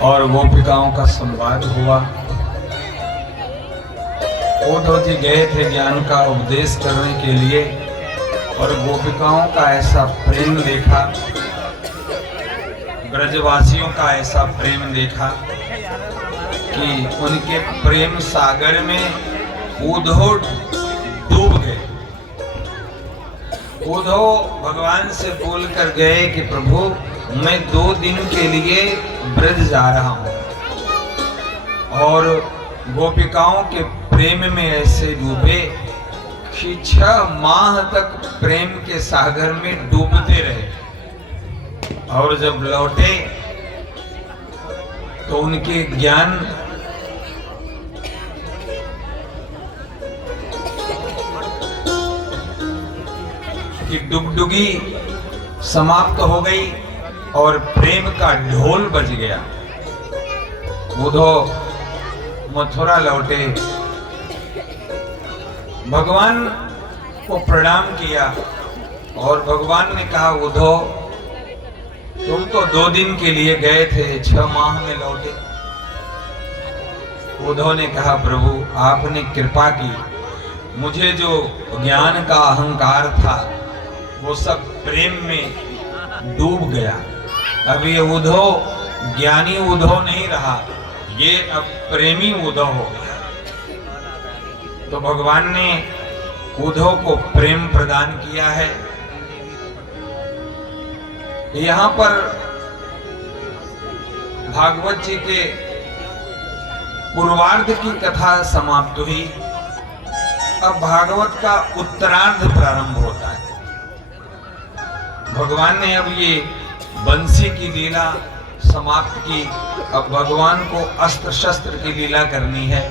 और गोपिकाओं का संवाद हुआ। उद्धव जी गए थे ज्ञान का उपदेश करने के लिए और गोपिकाओं का ऐसा प्रेम देखा, ब्रजवासियों का ऐसा प्रेम देखा कि उनके प्रेम सागर में उद्धव डूब गए। उद्धव भगवान से बोल कर गए कि प्रभु मैं 2 दिन के लिए ब्रज जा रहा हूं, और गोपिकाओं के प्रेम में ऐसे डूबे कि 6 माह तक प्रेम के सागर में डूबते रहे। और जब लौटे तो उनके ज्ञान की डुगडुगी समाप्त हो गई और प्रेम का ढोल बज गया। उद्धव मथुरा लौटे, भगवान को प्रणाम किया और भगवान ने कहा उद्धव तुम तो 2 दिन के लिए गए थे, 6 माह में लौटे। उद्धव ने कहा प्रभु आपने कृपा की, मुझे जो ज्ञान का अहंकार था वो सब प्रेम में डूब गया। अब ये उद्धव ज्ञानी उद्धव नहीं रहा, ये अब प्रेमी उद्धव हो गया। तो भगवान ने उद्धव को प्रेम प्रदान किया है। यहाँ पर भागवत जी के पूर्वार्ध की कथा समाप्त हुई। अब भागवत का उत्तरार्ध प्रारंभ होता है। भगवान ने अब ये बंसी की लीला समाप्त की, अब भगवान को अस्त्र शस्त्र की लीला करनी है।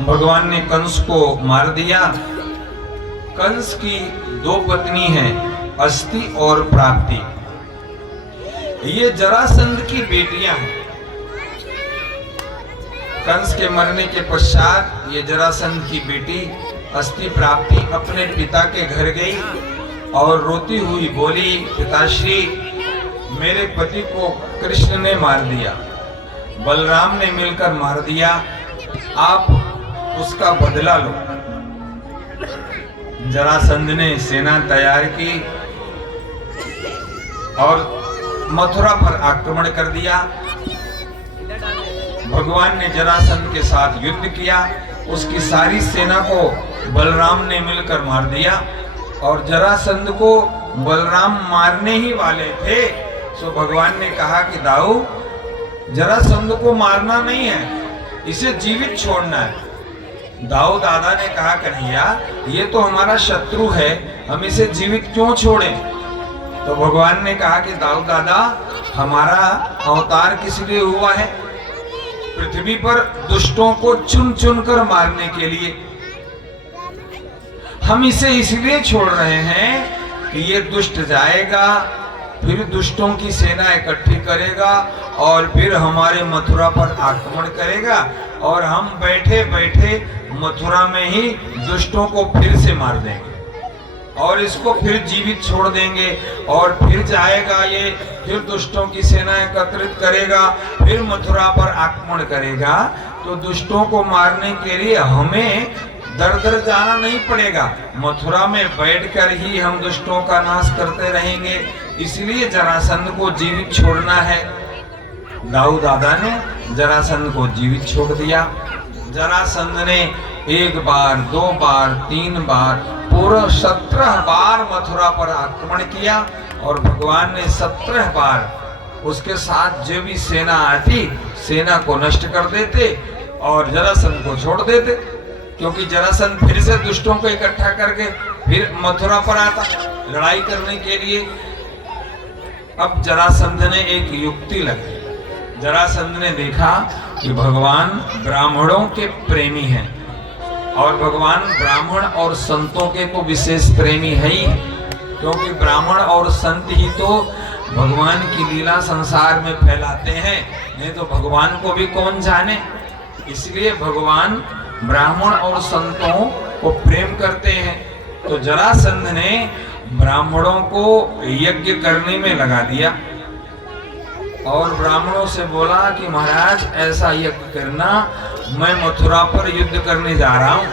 भगवान ने कंस को मार दिया। कंस की 2 पत्नी हैं, अस्ति और प्राप्ति। ये जरासंध की बेटियां हैं। कंस के मरने के पश्चात ये जरासंध की बेटी अस्ति प्राप्ति अपने पिता के घर गई और रोती हुई बोली पिताश्री मेरे पति को कृष्ण ने मार दिया, बलराम ने मिलकर मार दिया, आप उसका बदला लो। जरासंध ने सेना तैयार की और मथुरा पर आक्रमण कर दिया। भगवान ने जरासंध के साथ युद्ध किया, उसकी सारी सेना को बलराम ने मिलकर मार दिया। और जरासंध को बलराम मारने ही वाले थे, सो भगवान ने कहा कि दाऊ जरासंध को मारना नहीं है, इसे जीवित छोड़ना है। दाऊ दादा ने कहा कन्हैया ये तो हमारा शत्रु है, हम इसे जीवित क्यों छोड़ें? तो भगवान ने कहा कि दाऊ दादा हमारा अवतार किस लिए हुआ है? पृथ्वी पर दुष्टों को चुन चुन कर मारने के लिए। हम इसे इसलिए छोड़ रहे हैं कि ये दुष्ट जाएगा, फिर दुष्टों की सेना इकट्ठी करेगा और फिर हमारे मथुरा पर आक्रमण करेगा और हम बैठे बैठे मथुरा में ही दुष्टों को फिर से मार देंगे और इसको फिर जीवित छोड़ देंगे और फिर जाएगा ये, फिर दुष्टों की सेना एकत्रित करेगा, फिर मथुरा पर आक्रमण करेगा। तो दुष्टों को मारने के लिए हमें दर दर जाना नहीं पड़ेगा, मथुरा में बैठकर ही हम दुष्टों का नाश करते रहेंगे, इसलिए जरासंध को जीवित छोड़ना है। दाऊ दादा ने जरासंध को जीवित छोड़ दिया। जरासंध ने 1 बार 2 बार 3 बार पूरा 17 बार मथुरा पर आक्रमण किया और भगवान ने 17 बार उसके साथ जो भी सेना आती सेना को नष्ट कर देते और जरासंध को छोड़ देते, क्योंकि जरासंध फिर से दुष्टों को इकट्ठा करके फिर मथुरा पर आता लड़ाई करने के लिए। अब जरासंध ने एक युक्ति लगाई। जरासंध ने देखा कि भगवान ब्राह्मणों के प्रेमी हैं और भगवान ब्राह्मण और संतों के तो विशेष प्रेमी है ही, क्योंकि ब्राह्मण और संत ही तो भगवान की लीला संसार में फैलाते हैं, नहीं तो भगवान को भी कौन जाने। इसलिए भगवान ब्राह्मण और संतों को प्रेम करते हैं। तो जरासंध ने ब्राह्मणों को यज्ञ करने में लगा दिया। और ब्राह्मणों से बोला कि महाराज ऐसा यज्ञ करना, मैं मथुरा पर युद्ध करने जा रहा हूँ,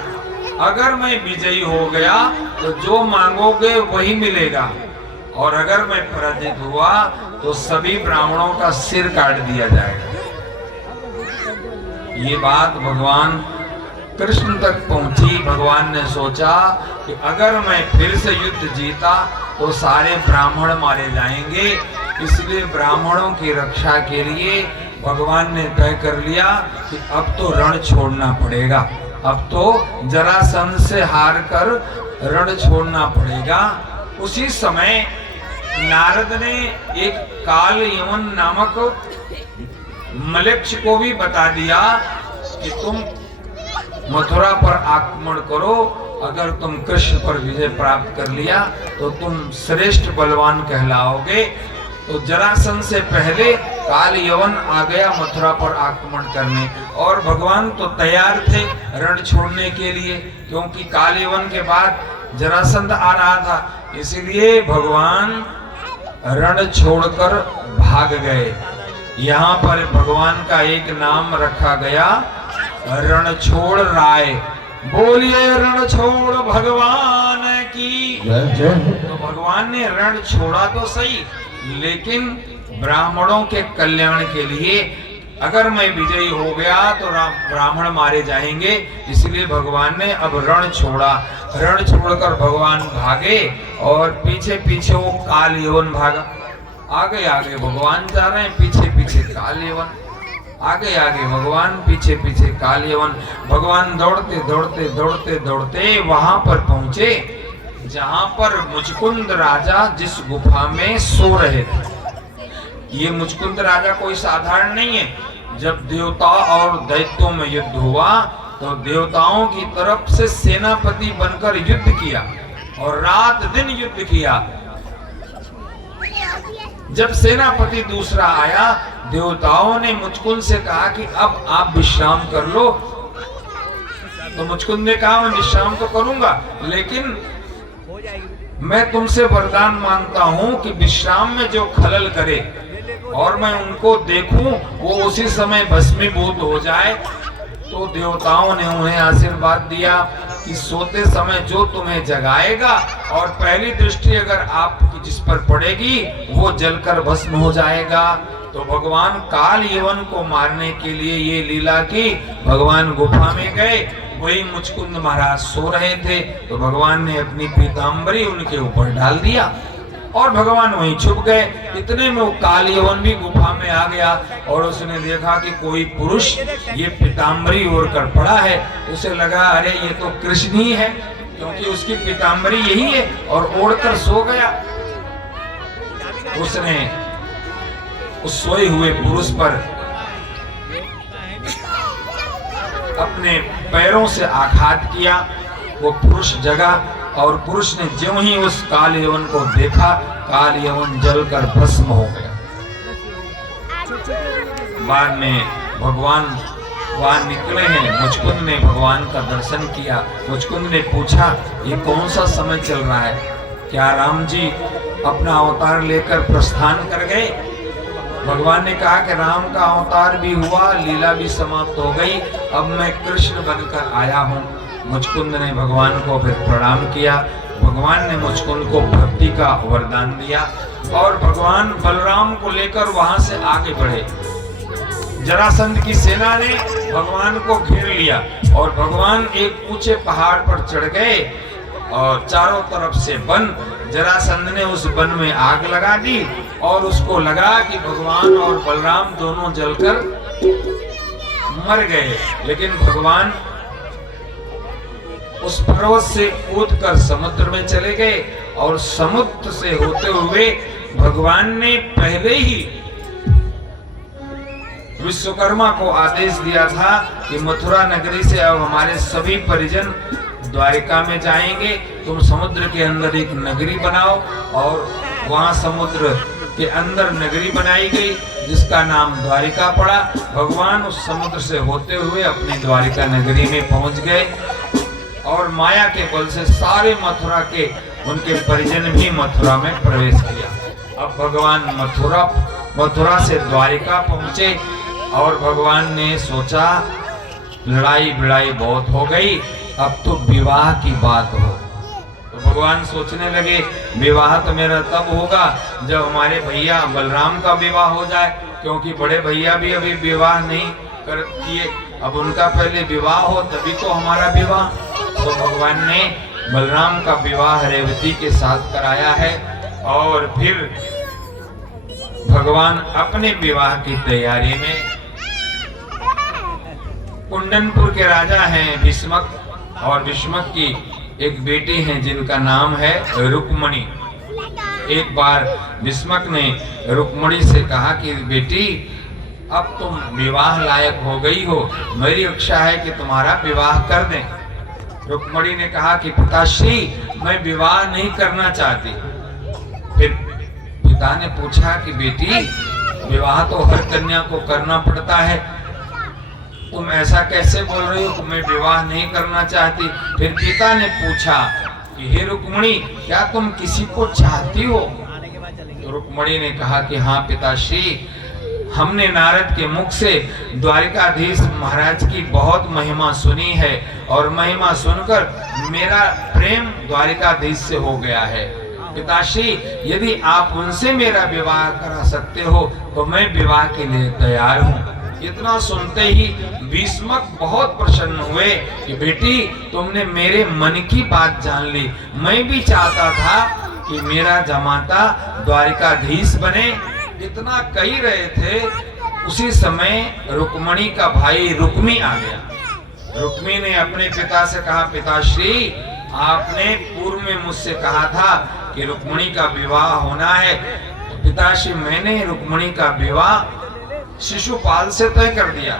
अगर मैं विजयी हो गया तो जो मांगोगे वही मिलेगा, और अगर मैं पराजित हुआ तो सभी ब्राह्मणों का सिर काट दिया जाएगा। ये बात भगवान कृष्ण तक पहुंची। भगवान ने सोचा कि अगर मैं फिर से युद्ध जीता तो सारे ब्राह्मण मारे जाएंगे, इसलिए ब्राह्मणों की रक्षा के लिए भगवान ने तय कर लिया कि अब तो रण छोड़ना पड़ेगा, अब तो जरासंध से हार कर रण छोड़ना पड़ेगा। उसी समय नारद ने एक काल यवन नामक मलेच्छ को भी बता दिया कि तुम मथुरा पर आक्रमण करो, अगर तुम कृष्ण पर विजय प्राप्त कर लिया तो तुम श्रेष्ठ बलवान कहलाओगे। तो जरासंध से पहले काल यवन आ गया मथुरा पर आक्रमण करने, और भगवान तो तैयार थे रण छोड़ने के लिए, क्योंकि काल यवन के बाद जरासंध आ रहा था, इसलिए भगवान रण छोड़कर भाग गए। यहाँ पर भगवान का एक नाम रखा गया, रणछोड़ राय। बोलिए रणछोड़ भगवान की। तो भगवान ने रण छोड़ा तो सही, लेकिन ब्राह्मणों के कल्याण के लिए, अगर मैं विजयी हो गया तो ब्राह्मण मारे जाएंगे, इसलिए भगवान ने अब रण छोड़ा। रण छोड़कर भगवान भागे और पीछे पीछे वो काल यवन भागा। आगे आगे भगवान जा रहे हैं, पीछे पीछे काल यवन, आगे आगे भगवान, पीछे पीछे काल यवन। भगवान दौड़ते दौड़ते दौड़ते दौड़ते वहां पर पहुंचे जहां पर मुचकुंद राजा जिस गुफा में सो रहे थे। ये मुचकुंद राजा कोई साधारण नहीं है। जब देवता और दैत्यों में युद्ध हुआ तो देवताओं की तरफ से सेनापति बनकर युद्ध किया और रात दिन युद्ध किया। जब सेनापति दूसरा आया, देवताओं ने मुचकुंद से कहा कि अब आप विश्राम कर लो। तो मुचकुंद ने कहा मैं विश्राम तो करूंगा, लेकिन मैं तुमसे वरदान मांगता हूं कि विश्राम में जो खलल करे और मैं उनको देखूं वो उसी समय भस्मीभूत हो जाए। तो देवताओं ने उन्हें आशीर्वाद दिया कि सोते समय जो तुम्हें जगाएगा और पहली दृष्टि अगर आप जिस पर पड़ेगी वो जलकर भस्म हो जाएगा। तो भगवान काल यवन को मारने के लिए ये लीला की। भगवान गुफा में गए, वही मुचकुंद महाराज सो रहे थे, तो भगवान ने अपनी पीतांबरी उनके ऊपर डाल दिया और भगवान वहीं छुप गए। इतने में वो काल यवन भी गुफा में आ गया और उसने देखा कि कोई पुरुष ये पीतांबरी ओढ़ कर पड़ा है। उसे लगा अरे ये तो कृष्ण ही है, क्योंकि उसकी पीतांबरी यही है, और ओढ़कर सो गया। उसने उस सोए हुए पुरुष पर अपने पैरों से आघात किया। वो पुरुष जगा और पुरुष ने ज्यों ही उस काल यवन को देखा, काल यवन जलकर भस्म हो गया। बाद में भगवान वहां निकले हैं, मुचकुंद ने भगवान का दर्शन किया। मुचकुंद ने पूछा ये कौन सा समय चल रहा है, क्या राम जी अपना अवतार लेकर प्रस्थान कर गए? भगवान ने कहा कि राम का अवतार भी हुआ, लीला भी समाप्त हो गई, अब मैं कृष्ण बनकर आया हूँ। मुचकुंद ने भगवान को फिर प्रणाम किया। भगवान ने मुचकुंद को भक्ति का वरदान दिया और भगवान बलराम को लेकर वहां से आगे बढ़े। जरासंध की सेना ने भगवान को घेर लिया और भगवान एक ऊंचे पहाड़ पर चढ़ गए और चारों तरफ से वन। जरासंध ने उस वन में आग लगा दी और उसको लगा कि भगवान और बलराम दोनों जलकर मर गए, लेकिन भगवान उस पर्वत से कूदकर समुद्र में चले गए और समुद्र से होते हुए भगवान ने पहले ही विश्वकर्मा को आदेश दिया था कि मथुरा नगरी से अब हमारे सभी परिजन द्वारिका में जाएंगे, तुम समुद्र के अंदर एक नगरी बनाओ। और वहां समुद्र के अंदर नगरी बनाई गई जिसका नाम द्वारिका पड़ा। भगवान उस समुद्र से होते हुए अपनी द्वारिका नगरी में पहुंच गए और माया के बल से सारे मथुरा के उनके परिजन भी मथुरा में प्रवेश किया। अब भगवान मथुरा से द्वारिका पहुंचे और भगवान ने सोचा लड़ाई भिड़ाई बहुत हो गई, अब तो विवाह की बात हो। तो भगवान सोचने लगे विवाह तो मेरा तब होगा जब हमारे भैया बलराम का विवाह हो जाए, क्योंकि बड़े भैया भी अभी विवाह नहीं कर किए, अब उनका पहले विवाह हो तभी तो हमारा विवाह। तो भगवान ने बलराम का विवाह रेवती के साथ कराया है और फिर भगवान अपने विवाह की तैयारी में, कुंडनपुर के राजा हैं भीष्मक, और भीष्मक की एक बेटी है जिनका नाम है रुक्मणी। एक बार भीष्मक ने रुक्मणी से कहा कि बेटी अब तुम विवाह लायक हो गई हो, मेरी इच्छा है कि तुम्हारा विवाह कर दें। रुक्मणी ने कहा कि पिताश्री मैं विवाह नहीं करना चाहती। फिर पिता ने पूछा कि बेटी विवाह तो हर कन्या को करना पड़ता है, तुम ऐसा कैसे बोल रही हो कि मैं विवाह नहीं करना चाहती। फिर पिता ने पूछा कि हे रुक्मणी क्या तुम किसी को चाहती हो। तो रुक्मणी ने कहा कि हाँ पिताश्री, हमने नारद के मुख से द्वारिकाधीश महाराज की बहुत महिमा सुनी है और महिमा सुनकर मेरा प्रेम द्वारिकाधीश से हो गया है। पिताश्री यदि आप उनसे मेरा विवाह करा सकते हो तो मैं विवाह के लिए तैयार हूँ। इतना सुनते ही भीष्मक बहुत प्रसन्न हुए कि बेटी तुमने मेरे मन की बात जान ली, मैं भी चाहता था कि मेरा जमाता द्वारिकाधीश बने। इतना कही रहे थे, उसी समय रुक्मणी का भाई रुक्मी आ गया। रुक्मी ने अपने पिता से कहा पिताश्री आपने पूर्व में मुझसे कहा था कि रुक्मणी का विवाह होना है। तो पिताश्री मैंने रुक्मणी का विवाह शिशुपाल से तय कर दिया।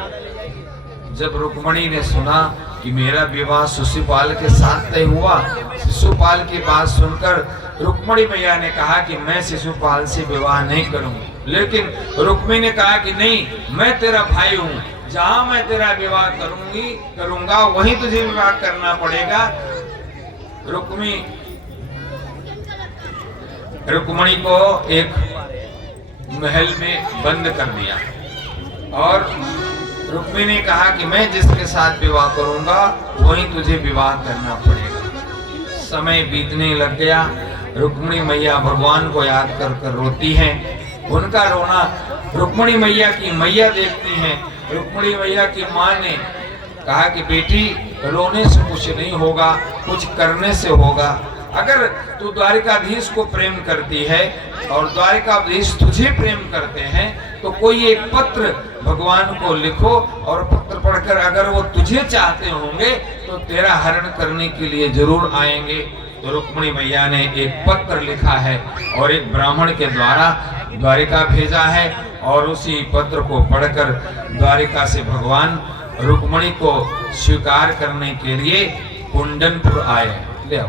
जब रुक्मणी ने सुना कि मेरा विवाह शिशुपाल के साथ तय हुआ, शिशुपाल की बात सुनकर रुक्मणी मैया ने कहा कि मैं शिशुपाल से विवाह नहीं करूंगी। लेकिन रुक्मी ने कहा कि नहीं, मैं तेरा भाई हूँ, जहां मैं तेरा विवाह करूंगा वहीं तुझे विवाह करना पड़ेगा। रुक्मणी को एक महल में बंद कर दिया और रुक्मी ने कहा कि मैं जिसके साथ विवाह करूंगा वहीं तुझे विवाह करना पड़ेगा। समय बीतने लग गया, रुक्मणी मैया भगवान को याद कर कर रोती हैं। उनका रोना रुक्मणी मैया की मैया देखती हैं। रुक्मणी मैया की माँ ने कहा कि बेटी रोने से कुछ नहीं होगा, कुछ करने से होगा। अगर तू द्वारिकाधीश को प्रेम करती है और द्वारिकाधीश तुझे प्रेम करते हैं तो कोई एक पत्र भगवान को लिखो और पत्र पढ़कर अगर वो तुझे चाहते होंगे तो तेरा हरण करने के लिए जरूर आएंगे। तो रुक्मणी मैया ने एक पत्र लिखा है और एक ब्राह्मण के द्वारा द्वारिका भेजा है और उसी पत्र को पढ़कर द्वारिका से भगवान रुक्मणी को स्वीकार करने के लिए कुंडनपुर आए। ले आओ।